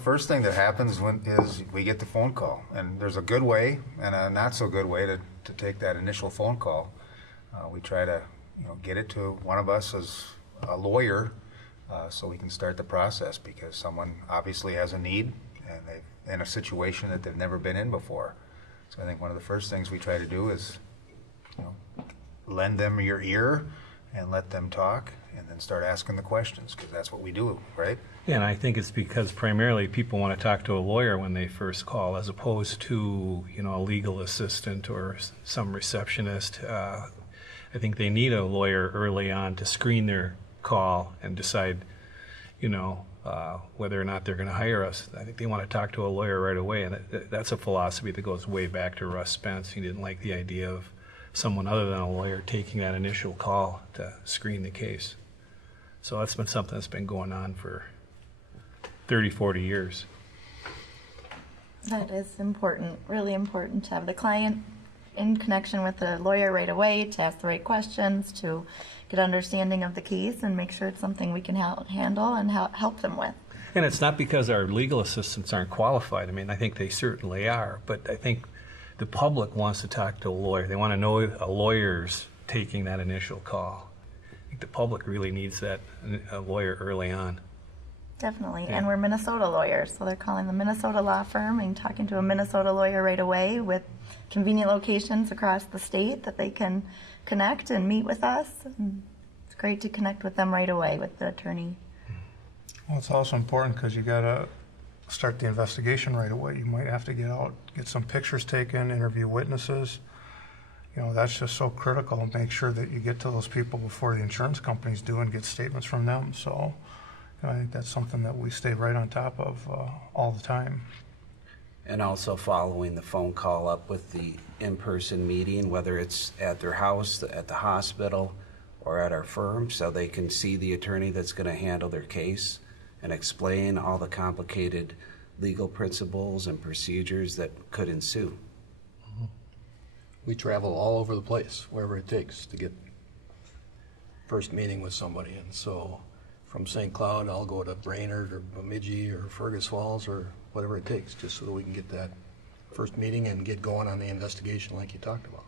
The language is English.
first thing that happens is we get the phone call, and there's a good way and a not so good way to take that initial phone call. We try to get it to one of us as a lawyer, so we can start the process, because someone obviously has a need and they're in a situation that they've never been in before. So I think one of the first things we try to do is lend them your ear and let them talk, and then start asking the questions, because that's what we do, right? Yeah, and I think it's because primarily people want to talk to a lawyer when they first call, as opposed to a legal assistant or some receptionist. I think they need a lawyer early on to screen their call and decide, whether or not they're going to hire us. I think they want to talk to a lawyer right away, and that's a philosophy that goes way back to Russ Spence. He didn't like the idea of someone other than a lawyer taking that initial call to screen the case. So that's been something that's been going on for 30, 40 years. That is important, really important, to have the client in connection with the lawyer right away, to ask the right questions, to get understanding of the case and make sure it's something we can handle and help them with. And it's not because our legal assistants aren't qualified. I mean, I think they certainly are, but I think the public wants to talk to a lawyer. They want to know a lawyer's taking that initial call. I think the public really needs a lawyer early on. Definitely, Yeah. and we're Minnesota lawyers, so they're calling the Minnesota law firm and talking to a Minnesota lawyer right away, with convenient locations across the state that they can connect and meet with us. And it's great to connect with them right away, with the attorney. Well, it's also important because you got to start the investigation right away. You might have to get out, get some pictures taken, interview witnesses. That's just so critical, and make sure that you get to those people before the insurance companies do and get statements from them. So I think that's something that we stay right on top of all the time. And also following the phone call up with the in-person meeting, whether it's at their house, at the hospital, or at our firm, so they can see the attorney that's going to handle their case and explain all the complicated legal principles and procedures that could ensue. We travel all over the place, wherever it takes to get first meeting with somebody. And so from St. Cloud, I'll go to Brainerd or Bemidji or Fergus Falls or whatever it takes, just so that we can get that first meeting and get going on the investigation like you talked about.